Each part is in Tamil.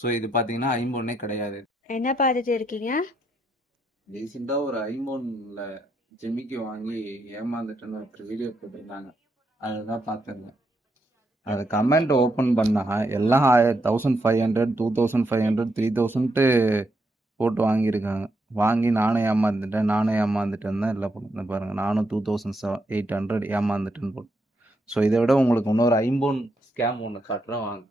ஸோ இது பார்த்தீங்கன்னா ஐம்பொன்னே கிடையாது. என்ன பார்த்துட்டு இருக்கீங்க? ரீசெண்டாக ஒரு ஐம்பொன்ல ஜிம்மிக்கு வாங்கி ஏமாந்துட்டேன்னு ஒருத்தர் வீடியோ போட்டிருந்தாங்க. அதுதான் பார்த்துருந்தேன். அது கமெண்ட் ஓப்பன் பண்ணா எல்லாம் 1500 2500 3000 போட்டு வாங்கியிருக்காங்க. வாங்கி நானும் ஏமாந்துட்டேன்னு தான் எல்லாம் போட்டு பாருங்க. நானும் 2800 ஏமாந்துட்டேன்னு போட்டு. ஸோ இதை விட உங்களுக்கு இன்னொரு ஐம்பொன் ஸ்கேம் ஒன்று காட்டுறேன் வாங்க.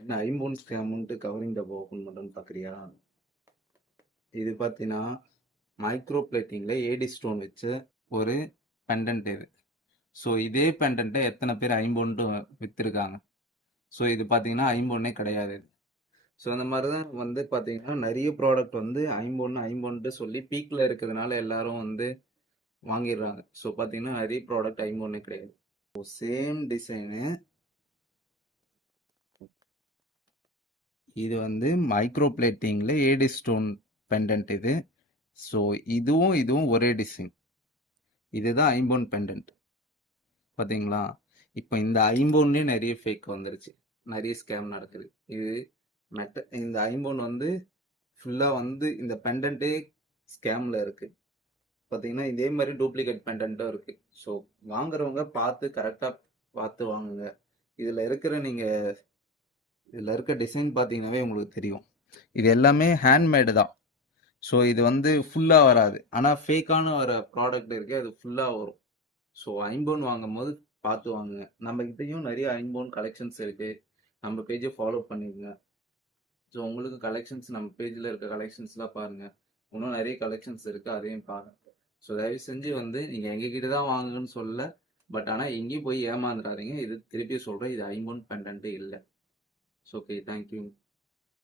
என்ன ஐம்பொன் ஸ்கேமுன்ட்டு கவரிங் டப்பா ஓப்பன் பண்ணுறேன்னு பார்க்குறியா? இது பார்த்தீங்கன்னா மைக்ரோ பிளேட்டிங்கில் ஏடி ஸ்டோன் வச்சு ஒரு பெண்டன்ட் இது. ஸோ இதே பெண்டன்ட்டை எத்தனை பேர் ஐம்பொன்ட்டு விற்றுருக்காங்க. ஸோ இது பார்த்தீங்கன்னா ஐம்பொன்னே கிடையாது. ஸோ அந்த மாதிரி தான் வந்து பார்த்தீங்கன்னா நிறைய ப்ராடக்ட் வந்து ஐம்பொன்ட்டு சொல்லி பீக்கில் இருக்கிறதுனால எல்லாரும் வந்து வாங்கிடுறாங்க. ஸோ பார்த்தீங்கன்னா நிறைய ப்ராடக்ட் ஐம்பொன்னே கிடையாது. ஸோ சேம் டிசைனு இது வந்து மைக்ரோ பிளேட்டிங்கில் ஏடி ஸ்டோன் பெண்டன்ட் இது. ஸோ இதுவும் ஒரே டிசைன். இதுதான் ஐம்பொன் பெண்டன்ட் பார்த்தீங்களா? இப்போ இந்த ஐம்பொன்லேயே நிறைய ஃபேக் வந்துருச்சு, நிறைய ஸ்கேம் நடக்குது. இது இந்த ஐம்பொன் வந்து ஃபுல்லாக வந்து இந்த பெண்டன்ட்டே ஸ்கேமில் இருக்குது. பார்த்தீங்கன்னா இதே மாதிரி டூப்ளிகேட் பெண்டன்ட்டும் இருக்குது. ஸோ வாங்குறவங்க பார்த்து கரெக்டாக பார்த்து வாங்குங்க. இதில் இருக்க டிசைன் பார்த்தீங்கன்னாவே உங்களுக்கு தெரியும். இது எல்லாமே ஹேண்ட்மேடு தான். ஸோ இது வந்து ஃபுல்லாக வராது. ஆனால் ஃபேக்கான வர ப்ராடக்ட் இருக்குது, அது ஃபுல்லாக வரும். ஸோ ஐம்பொன் வாங்கும்போது பார்த்து வாங்குங்க. நம்ம கிட்டேயும் நிறைய ஐம்பொன் கலெக்ஷன்ஸ் இருக்குது. நம்ம பேஜை ஃபாலோ பண்ணிடுங்க. ஸோ உங்களுக்கு கலெக்ஷன்ஸ் நம்ம பேஜில் இருக்க கலெக்ஷன்ஸ்லாம் பாருங்கள். இன்னும் நிறைய கலெக்ஷன்ஸ் இருக்குது, அதையும் பாருங்கள். ஸோ தயவு செஞ்சு வந்து நீங்கள் எங்ககிட்ட தான் வாங்குங்கன்னு சொல்லலை. பட் ஆனால் எங்கேயும் போய் ஏமாந்துடாதீங்க. இது திருப்பி சொல்கிறேன், இது ஐம்பொன் பெண்டன்ட்டு இல்லை. So okay, thank you.